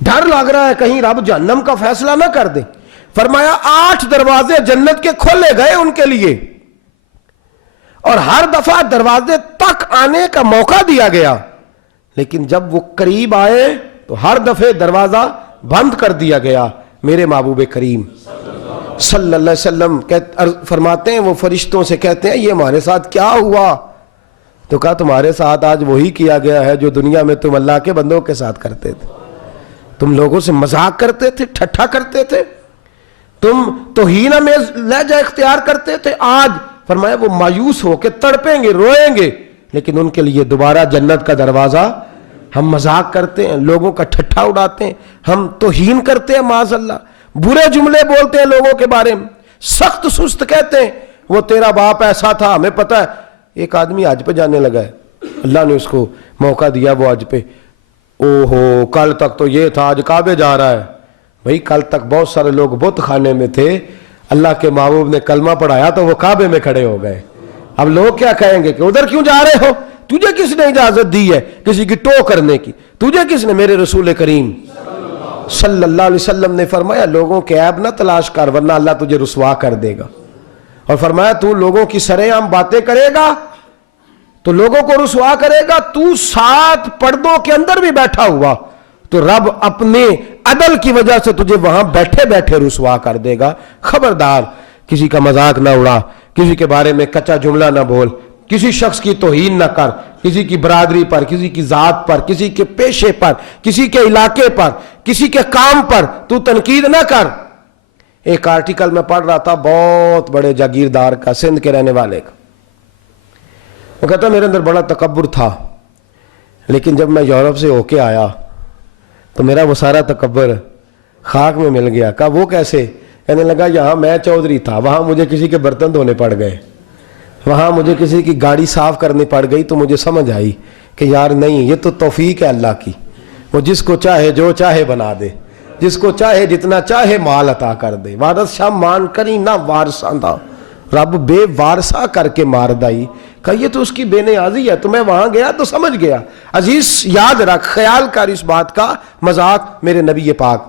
ڈر لگ رہا ہے کہیں رب جہنم کا فیصلہ نہ کر دے. فرمایا 8 دروازے جنت کے کھولے گئے ان کے لیے, اور ہر دفعہ دروازے تک آنے کا موقع دیا گیا, لیکن جب وہ قریب آئے تو ہر دفعہ دروازہ بند کر دیا گیا. میرے محبوب کریم صلی اللہ علیہ وسلم فرماتے ہیں, وہ فرشتوں سے کہتے ہیں یہ ہمارے ساتھ کیا ہوا؟ تو کہا تمہارے ساتھ آج وہی کیا گیا ہے جو دنیا میں تم اللہ کے بندوں کے ساتھ کرتے تھے. تم لوگوں سے مذاق کرتے تھے, ٹھٹھا کرتے تھے, تم توہین آمیز لہجہ اختیار کرتے تھے. آج فرمایا وہ مایوس ہو کے تڑپیں گے, روئیں گے, لیکن ان کے لیے دوبارہ جنت کا دروازہ. ہم مذاق کرتے ہیں, لوگوں کا ٹھٹھا اڑاتے ہیں, ہم توہین کرتے ہیں, معاذ اللہ, برے جملے بولتے ہیں لوگوں کے بارے میں, سخت سست کہتے ہیں وہ تیرا باپ ایسا تھا ہمیں پتہ ہے. ایک آدمی حج پہ جانے لگا ہے, اللہ نے اس کو موقع دیا وہ حج پہ, او ہو کل تک تو یہ تھا, آج کعبے جا رہا ہے. بھئی کل تک بہت سارے لوگ بت خانے میں تھے, اللہ کے محبوب نے کلمہ پڑھایا تو وہ کعبے میں کھڑے ہو گئے. اب لوگ کیا کہیں گے کہ ادھر کیوں جا رہے ہو, تجھے کس نے اجازت دی ہے کسی کی ٹو کرنے کی, تجھے کس نے؟ میرے رسول کریم صلی اللہ علیہ وسلم نے فرمایا لوگوں کے عیب نہ تلاش کر ورنہ اللہ تجھے رسوا کر دے گا. اور فرمایا تو لوگوں کی سرے عام باتیں کرے گا تو لوگوں کو رسوا کرے گا, تو 7 پردوں کے اندر بھی بیٹھا ہوا تو رب اپنے عدل کی وجہ سے تجھے وہاں بیٹھے بیٹھے رسوا کر دے گا. خبردار کسی کا مذاق نہ اڑا, کسی کے بارے میں کچا جملہ نہ بول, کسی شخص کی توہین نہ کر, کسی کی برادری پر, کسی کی ذات پر, کسی کے پیشے پر, کسی کے علاقے پر, کسی کے کام پر تو تنقید نہ کر. ایک آرٹیکل میں پڑھ رہا تھا بہت بڑے جاگیردار کا, سندھ کے رہنے والے کا. وہ کہتا میرے اندر بڑا تکبر تھا, لیکن جب میں یورپ سے ہو کے آیا تو میرا وہ سارا تکبر خاک میں مل گیا. کہا وہ کیسے؟ کہنے لگا یہاں میں چودھری تھا, وہاں مجھے کسی کے برتن دھونے پڑ گئے, وہاں مجھے کسی کی گاڑی صاف کرنی پڑ گئی, تو مجھے سمجھ آئی کہ یار نہیں, یہ تو توفیق ہے اللہ کی, وہ جس کو چاہے جو چاہے بنا دے, جس کو چاہے جتنا چاہے مال عطا کر دے. وارث شاہ مان کری نہ وارثاں دا, رب بے وارثہ کر کے مار دائی. کہ یہ تو اس کی بے نیازی ہے, تو میں وہاں گیا تو سمجھ گیا. عزیز یاد رکھ, خیال کر اس بات کا, مذاق میرے نبی پاک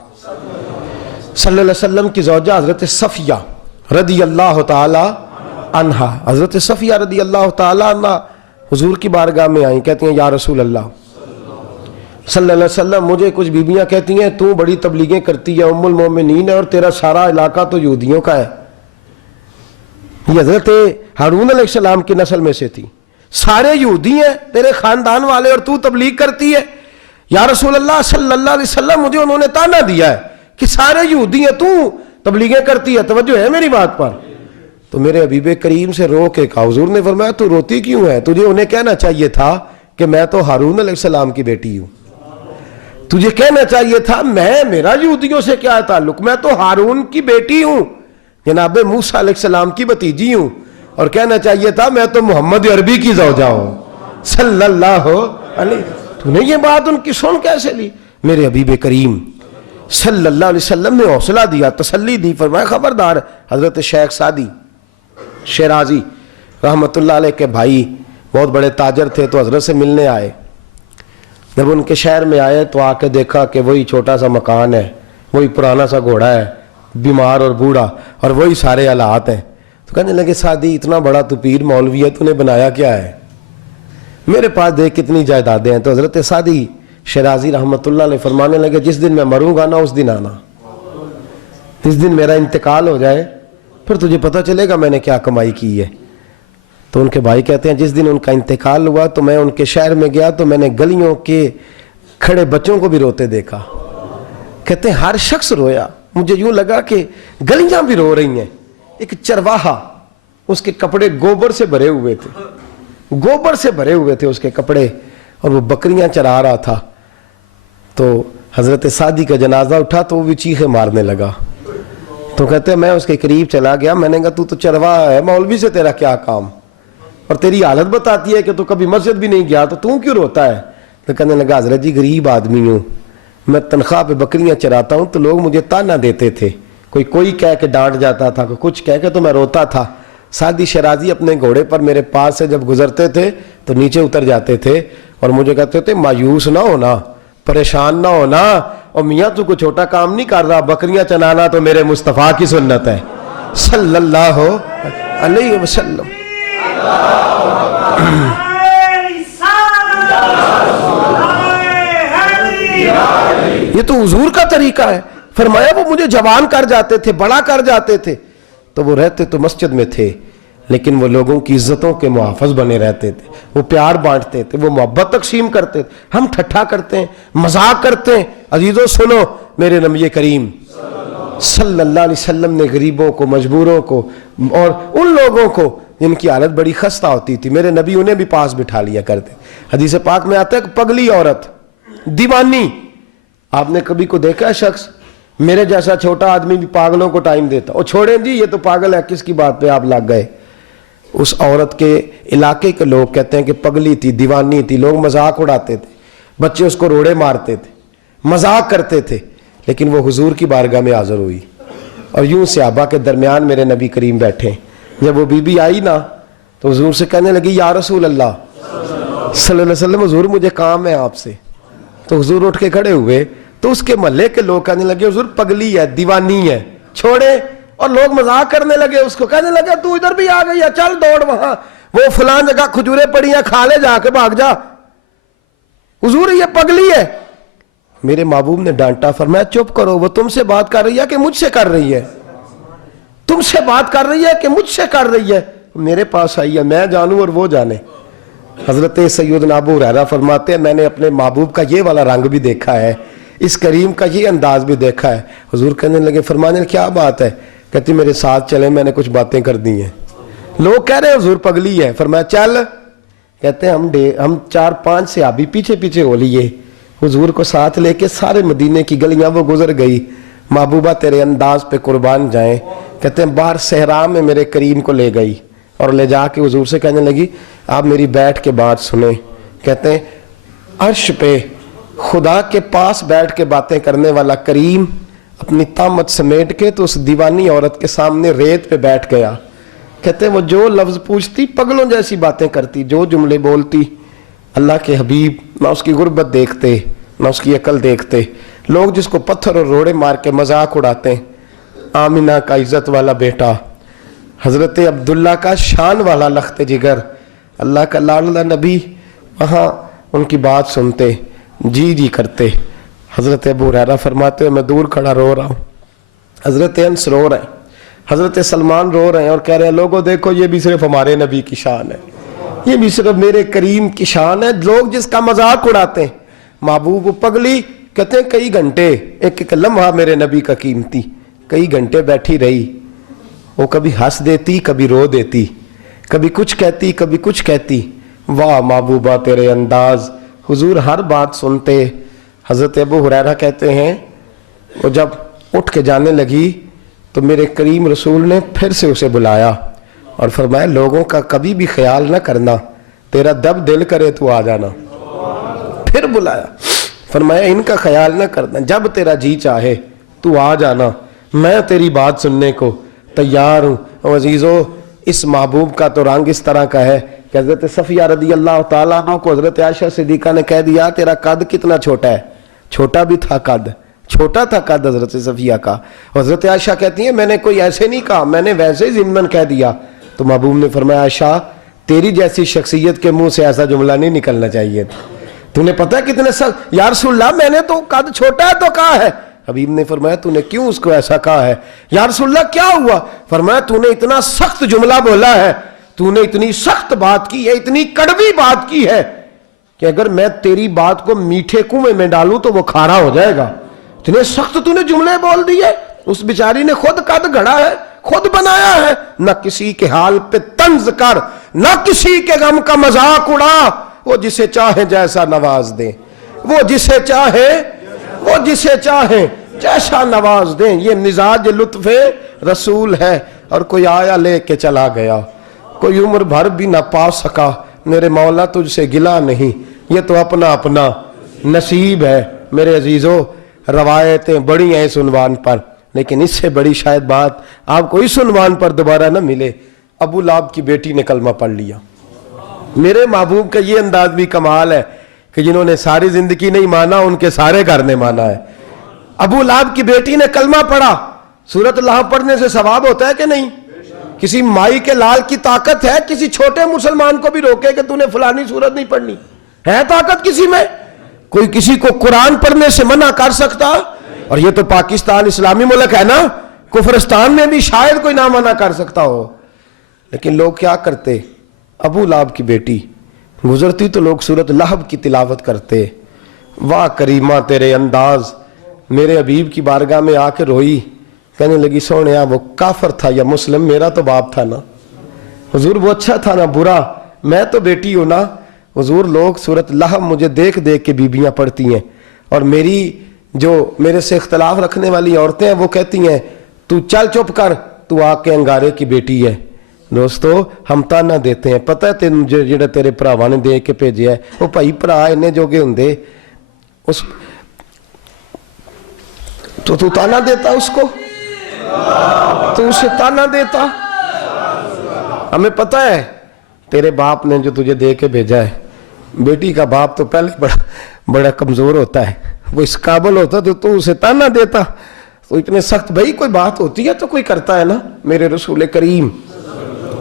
صلی اللہ علیہ وسلم کی زوجہ حضرت صفیہ رضی اللہ تعالی عنہا, حضرت صفیہ رضی اللہ تعالی عنہ حضور کی بارگاہ میں آئیں, کہتی ہیں یا رسول اللہ صلی اللہ علیہ وسلم, مجھے کچھ بیویاں کہتی ہیں تو بڑی تبلیغیں کرتی ہے, ام المومنین ہے, اور تیرا سارا علاقہ تو یہودیوں کا ہے. یہ حضرت ہارون علیہ السلام کی نسل میں سے تھی. سارے یہودی ہیں تیرے خاندان والے اور تو تبلیغ کرتی ہے. یا رسول اللہ صلی اللہ علیہ وسلم مجھے انہوں نے تانا دیا ہے کہ سارے یہودی ہیں تو تبلیغیں کرتی ہے. توجہ ہے میری بات پر؟ تو میرے حبیب کریم سے رو کے کہا. حضور نے فرمایا تو روتی کیوں ہے؟ تجھے انہیں کہنا چاہیے تھا کہ میں تو ہارون علیہ السلام کی بیٹی ہوں. تجھے کہنا چاہیے تھا میرا یہودیوں سے کیا تعلق، میں تو ہارون کی بیٹی ہوں، جناب موسیٰ علیہ السلام کی بھتیجی ہوں. اور کہنا چاہیے تھا میں تو محمد عربی کی زوجہ ہوں صلی اللہ علیہ. تو نے یہ بات ان کی سن کیسے لی؟ میرے حبیب کریم صلی اللہ علیہ وسلم نے حوصلہ دیا، تسلی دی. فرمایا خبردار. حضرت شیخ سعدی شیرازی رحمت اللہ علیہ کے بھائی بہت بڑے تاجر تھے، تو حضرت سے ملنے آئے. جب ان کے شہر میں آئے تو آ کے دیکھا کہ وہی چھوٹا سا مکان ہے، وہی پرانا سا گھوڑا ہے، بیمار اور بوڑھا، اور وہی سارے حالات ہیں. تو کہنے لگے سعدی اتنا بڑا تو پیر مولوی ہے، تو نے بنایا کیا ہے؟ میرے پاس دیکھ کتنی جائیدادیں ہیں. تو حضرت سعدی شیرازی رحمت اللہ علیہ فرمانے لگے جس دن میں مروں گا نا اس دن آنا، جس دن میرا انتقال ہو جائے پھر تجھے پتہ چلے گا میں نے کیا کمائی کی ہے. تو ان کے بھائی کہتے ہیں جس دن ان کا انتقال ہوا تو میں ان کے شہر میں گیا تو میں نے گلیوں کے کھڑے بچوں کو بھی روتے دیکھا. کہتے ہیں ہر شخص رویا، مجھے یوں لگا کہ گلیاں بھی رو رہی ہیں. ایک چرواہا، اس کے کپڑے گوبر سے بھرے ہوئے تھے، گوبر سے بھرے ہوئے تھے اس کے کپڑے، اور وہ بکریاں چرا رہا تھا. تو حضرت سعدی کا جنازہ اٹھا تو وہ بھی چیخیں مارنے لگا. تو کہتے ہیں میں اس کے قریب چلا گیا، میں نے کہا تو چرواہا ہے، مولوی سے تیرا کیا کام، اور تیری حالت بتاتی ہے کہ تو کبھی مسجد بھی نہیں گیا، تو کیوں روتا ہے؟ تو کہنے لگا حضرت جی غریب آدمی ہوں، میں تنخواہ پہ بکریاں چراتا ہوں تو لوگ مجھے تانا دیتے تھے، کوئی کہہ کے ڈانٹ جاتا تھا، کوئی کچھ کہہ کے، تو میں روتا تھا. سعدی شیرازی اپنے گھوڑے پر میرے پاس سے جب گزرتے تھے تو نیچے اتر جاتے تھے اور مجھے کہتے تھے مایوس نہ ہونا، پریشان نہ ہونا، اور میاں تو کوئی چھوٹا کام نہیں کر رہا، بکریاں چلانا تو میرے مصطفیٰ کی سنت ہے صلی اللہ علیہ وسلم. یہ تو حضور کا طریقہ ہے. فرمایا وہ مجھے جوان کر جاتے تھے، بڑا کر جاتے تھے، تو وہ رہتے تو مسجد میں تھے لیکن وہ لوگوں کی عزتوں کے محافظ بنے رہتے تھے، وہ پیار بانٹتے تھے، وہ محبت تقسیم کرتے تھے. ہم ٹھٹھا کرتے ہیں، مذاق کرتے ہیں. عزیزو سنو، میرے نبی کریم صلی اللہ علیہ وسلم نے غریبوں کو، مجبوروں کو، اور ان لوگوں کو جن کی حالت بڑی خستہ ہوتی تھی، میرے نبی انہیں بھی پاس بٹھا لیا کرتے. حدیث پاک میں آتا ہے کہ پگلی عورت، دیوانی. آپ نے کبھی کو دیکھا ہے شخص، میرے جیسا چھوٹا آدمی بھی پاگلوں کو ٹائم دیتا، اور چھوڑیں جی یہ تو پاگل ہے، کس کی بات پہ آپ لگ گئے؟ اس عورت کے علاقے کے لوگ کہتے ہیں کہ پگلی تھی، دیوانی تھی، لوگ مذاق اڑاتے تھے، بچے اس کو روڑے مارتے تھے، مذاق کرتے تھے. لیکن وہ حضور کی بارگاہ میں حاضر ہوئی اور یوں صحابہ کے درمیان میرے نبی کریم بیٹھے. جب وہ بی بی آئی نا تو حضور سے کہنے لگی یا رسول اللہ صلی اللہ علیہ وسلم، حضور مجھے کام ہے آپ سے. تو حضور اٹھ کے کھڑے ہوئے تو اس کے محلے کے لوگ کہنے لگے حضور پگلی ہے، دیوانی ہے، چھوڑے. اور لوگ مذاق کرنے لگے اس کو، کہنے لگے تو ادھر بھی آ گئی ہے، چل دوڑ وہاں، وہ فلان جگہ کھجوریں پڑی ہیں، کھا لے جا کے، بھاگ جا. حضور یہ پگلی ہے. میرے محبوب نے ڈانٹا، فرمایا چپ کرو، وہ تم سے بات کر رہی ہے کہ مجھ سے کر رہی ہے؟ تم سے بات کر رہی ہے کہ مجھ سے کر رہی ہے؟ میرے پاس آئی ہے، میں جانوں اور وہ جانے. حضرت سیدنا ابو ہریرہ فرماتے ہیں میں نے اپنے محبوب کا یہ والا رنگ بھی دیکھا ہے، اس کریم کا یہ انداز بھی دیکھا ہے. حضور کہنے لگے، فرمانے کیا بات ہے؟ کہتی میرے ساتھ چلے، میں نے کچھ باتیں کر دی ہیں. لوگ کہہ رہے ہیں حضور پگلی ہے. فرمایا چل. کہتے ہیں ہم 4-5 صحابی پیچھے پیچھے ہو لیے، حضور کو ساتھ لے کے سارے مدینے کی گلیاں وہ گزر گئی. محبوبہ تیرے انداز پہ قربان جائیں. کہتے ہیں باہر صحرا میں میرے کریم کو لے گئی اور لے جا کے حضور سے کہنے لگی آپ میری بیٹھ کے بات سنیں. کہتے ہیں عرش پہ خدا کے پاس بیٹھ کے باتیں کرنے والا کریم اپنی طامت سمیٹ کے تو اس دیوانی عورت کے سامنے ریت پہ بیٹھ گیا. کہتے ہیں وہ جو لفظ پوچھتی پگلوں جیسی باتیں کرتی، جو جملے بولتی، اللہ کے حبیب نہ اس کی غربت دیکھتے نہ اس کی عقل دیکھتے. لوگ جس کو پتھر اور روڑے مار کے مذاق اڑاتے ہیں، آمینہ کا عزت والا بیٹا، حضرت عبداللہ کا شان والا لخت جگر، اللہ کا لاڈلا نبی، وہاں ان کی بات سنتے جی کرتے. حضرت ابو ہریرہ فرماتے ہیں میں دور کھڑا رو رہا ہوں، حضرت انس رو رہے ہیں، حضرت سلمان رو رہے ہیں اور کہہ رہے ہیں لوگوں دیکھو یہ بھی صرف ہمارے نبی کی شان ہے، یہ بھی صرف میرے کریم کی شان ہے، لوگ جس کا مذاق اڑاتے ہیں۔ محبوب پگلی کہتے ہیں کئی گھنٹے، ایک ایک لمحہ میرے نبی کا قیمتی، کئی گھنٹے بیٹھی رہی، وہ کبھی ہنس دیتی کبھی رو دیتی، کبھی کچھ کہتی کبھی کچھ کہتی۔ واہ محبوبہ تیرے انداز، حضور ہر بات سنتے۔ حضرت ابو ہریرہ کہتے ہیں وہ جب اٹھ کے جانے لگی تو میرے کریم رسول نے پھر سے اسے بلایا اور فرمایا لوگوں کا کبھی بھی خیال نہ کرنا، تیرا جب دل کرے تو آ جانا۔ پھر بلایا، فرمایا ان کا خیال نہ کرنا، جب تیرا جی چاہے تو آ جانا، میں تیری بات سننے کو تیار ہوں۔ اور عزیزو اس محبوب کا تو رنگ اس طرح کا ہے کہ حضرت صفیہ رضی اللہ تعالیٰ عنہ کو حضرت عائشہ صدیقہ نے کہہ دیا تیرا قد کتنا چھوٹا ہے، چھوٹا بھی تھا قد، چھوٹا تھا قد حضرت صفیہ کا۔ حضرت عائشہ کہتی ہیں میں نے کوئی ایسے نہیں کہا، میں نے ویسے ہی ضمناً کہہ دیا۔ تو محبوب نے فرمایا عائشہ تیری جیسی شخصیت کے منہ سے ایسا جملہ نہیں نکلنا چاہیے تھا، تو نے پتہ کتنے سخت، یا رسول اللہ میں نے تو قد چھوٹا ہے تو کہا ہے۔ حبیب نے فرمایا تو نے کیوں اس کو ایسا کہا ہے؟ یا رسول اللہ کیا ہوا؟ فرمایا تو نے اتنا سخت جملہ بولا ہے، تو نے اتنی سخت بات کی ہے، اتنی کڑوی بات کی ہے کہ اگر میں تیری بات کو میٹھے کنویں میں ڈالوں تو وہ کھارا ہو جائے گا، اتنے سخت تو نے جملے بول دیے۔ اس بیچاری نے خود قد گھڑا ہے، خود بنایا ہے، نہ کسی کے حال پہ طنز کر، نہ کسی کے غم کا مذاق اڑا، وہ جسے چاہے جیسا نواز دیں، وہ جسے چاہے جیسا نواز دیں۔ یہ مزاج لطف رسول ہے۔ اور کوئی آیا لے کے چلا گیا، کوئی عمر بھر بھی نہ پا سکا، میرے مولا تجھ سے گلا نہیں، یہ تو اپنا اپنا نصیب ہے۔ میرے عزیزو روایتیں بڑی ہیں اس عنوان پر، لیکن اس سے بڑی شاید بات آپ کو اس عنوان پر دوبارہ نہ ملے۔ ابو لہب کی بیٹی نے کلمہ پڑھ لیا۔ میرے محبوب کا یہ انداز بھی کمال ہے کہ جنہوں نے ساری زندگی نہیں مانا ان کے سارے گھر نے مانا ہے۔ ابو لہب کی بیٹی نے کلمہ پڑھا۔ سورۃ لہب پڑھنے سے ثواب ہوتا ہے کہ نہیں؟ کسی مائی کے لال کی طاقت ہے کسی چھوٹے مسلمان کو بھی روکے کہ تو نے فلانی سورت نہیں پڑھنی؟ ہے طاقت کسی میں؟ کوئی کسی کو قرآن پڑھنے سے منع کر سکتا؟ اور یہ تو پاکستان اسلامی ملک ہے نا، کفرستان میں بھی شاید کوئی نہ منع کر سکتا ہو۔ لیکن لوگ کیا کرتے؟ ابو لہب کی بیٹی گزرتی تو لوگ سورۃ لہب کی تلاوت کرتے۔ واہ کریمہ تیرے انداز، میرے حبیب کی بارگاہ میں آ کے روئی، کہنے لگی سونیا وہ کافر تھا یا مسلم، میرا تو باپ تھا نا، حضور وہ اچھا تھا نا برا، میں تو بیٹی ہوں نا حضور۔ لوگ سورۃ لہب مجھے دیکھ دیکھ کے بیبیاں پڑھتی ہیں، اور میری جو میرے سے اختلاف رکھنے والی عورتیں ہیں وہ کہتی ہیں تو چل چپ کر، تو آ کے انگارے کی بیٹی ہے۔ دوستو ہم تانا دیتے ہیں، پتہ ہے جڑا تیرے بھراواں نے دے کے بھیجیا ہے وہ بھائی بھرا انہیں جوگے ہوندے، اس تو تانا دیتا اس کو، تو اسے تانا دیتا۔ ہمیں پتہ ہے تیرے باپ نے جو تجھے دے کے بھیجا ہے، بیٹی کا باپ تو پہلے بڑا کمزور ہوتا ہے، وہ اس قابل ہوتا تو اسے تانا دیتا۔ تو اتنے سخت بھائی کوئی بات ہوتی ہے تو کوئی کرتا ہے نا۔ میرے رسول کریم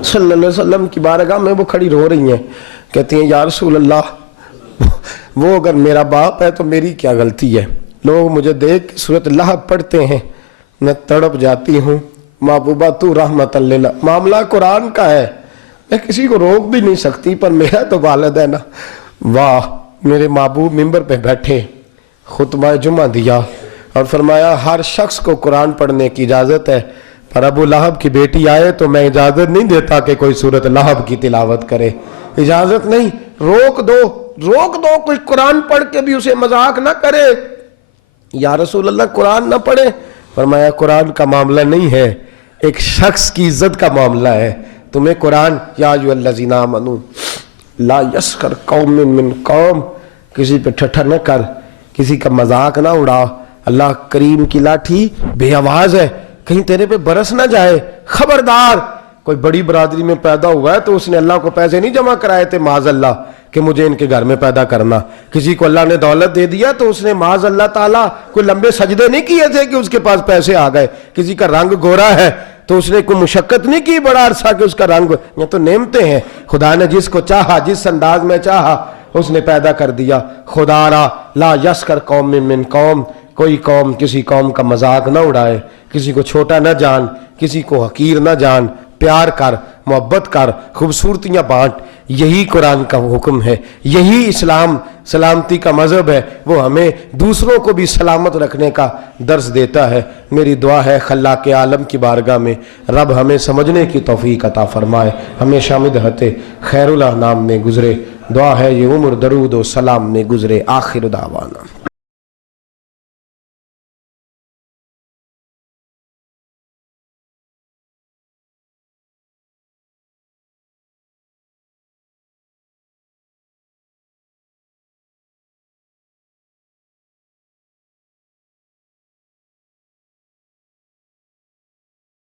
صلی اللہ علیہ وسلم کی بارگاہ میں وہ کھڑی رو رہی ہیں، کہتی ہیں یا رسول اللہ وہ اگر میرا باپ ہے تو میری کیا غلطی ہے؟ لوگ مجھے دیکھ سورۃ لہب پڑھتے ہیں، میں تڑپ جاتی ہوں۔ محبوبہ تو رحمت اللہ، معاملہ قرآن کا ہے، میں کسی کو روک بھی نہیں سکتی، پر میرا تو والد ہے نا۔ واہ میرے محبوب ممبر پہ بیٹھے، خطبہ جمعہ دیا اور فرمایا ہر شخص کو قرآن پڑھنے کی اجازت ہے، پر ابو لہب کی بیٹی آئے تو میں اجازت نہیں دیتا کہ کوئی سورۃ لہب کی تلاوت کرے، اجازت نہیں، روک دو، کوئی قرآن پڑھ کے بھی اسے مذاق نہ کرے۔ یا رسول اللہ قرآن نہ پڑھے؟ فرمایا قرآن کا معاملہ نہیں ہے، ایک شخص کی عزت کا معاملہ ہے۔ تمہیں قرآن یا ایھا الذین آمنوا لا یسخر قوم من قوم، کسی پہ ٹھٹھر نہ کر، کسی کا مذاق نہ اڑا۔ اللہ کریم کی لاٹھی بے آواز ہے، کہیں تیرے پہ برس نہ جائے، خبردار۔ کوئی بڑی برادری میں پیدا ہوا ہے تو اس نے اللہ کو پیسے نہیں جمع کرائے تھے معاذ اللہ کہ مجھے ان کے گھر میں پیدا کرنا۔ کسی کو اللہ نے دولت دے دیا تو اس نے معاذ اللہ تعالیٰ کوئی لمبے سجدے نہیں کیے تھے کہ اس کے پاس پیسے آ گئے۔ کسی کا رنگ گورا ہے تو اس نے کوئی مشقت نہیں کی بڑا عرصہ کہ اس کا رنگ، یہ تو نعمتیں ہیں۔ خدا نے جس کو چاہا جس انداز میں چاہا اس نے پیدا کر دیا۔ خدا را لا یسخر قوم من قوم، کوئی قوم کسی قوم کا مذاق نہ اڑائے۔ کسی کو چھوٹا نہ جان، کسی کو حقیر نہ جان، پیار کر، محبت کر، خوبصورتیاں بانٹ. یہی قرآن کا حکم ہے، یہی اسلام سلامتی کا مذہب ہے. وہ ہمیں دوسروں کو بھی سلامت رکھنے کا درس دیتا ہے. میری دعا ہے خلاق عالم کی بارگاہ میں رب ہمیں سمجھنے کی توفیق عطا فرمائے، ہمیشہ مدحت خیر الانام میں گزرے. دعا ہے یہ عمر درود و سلام میں گزرے. آخر دعوانا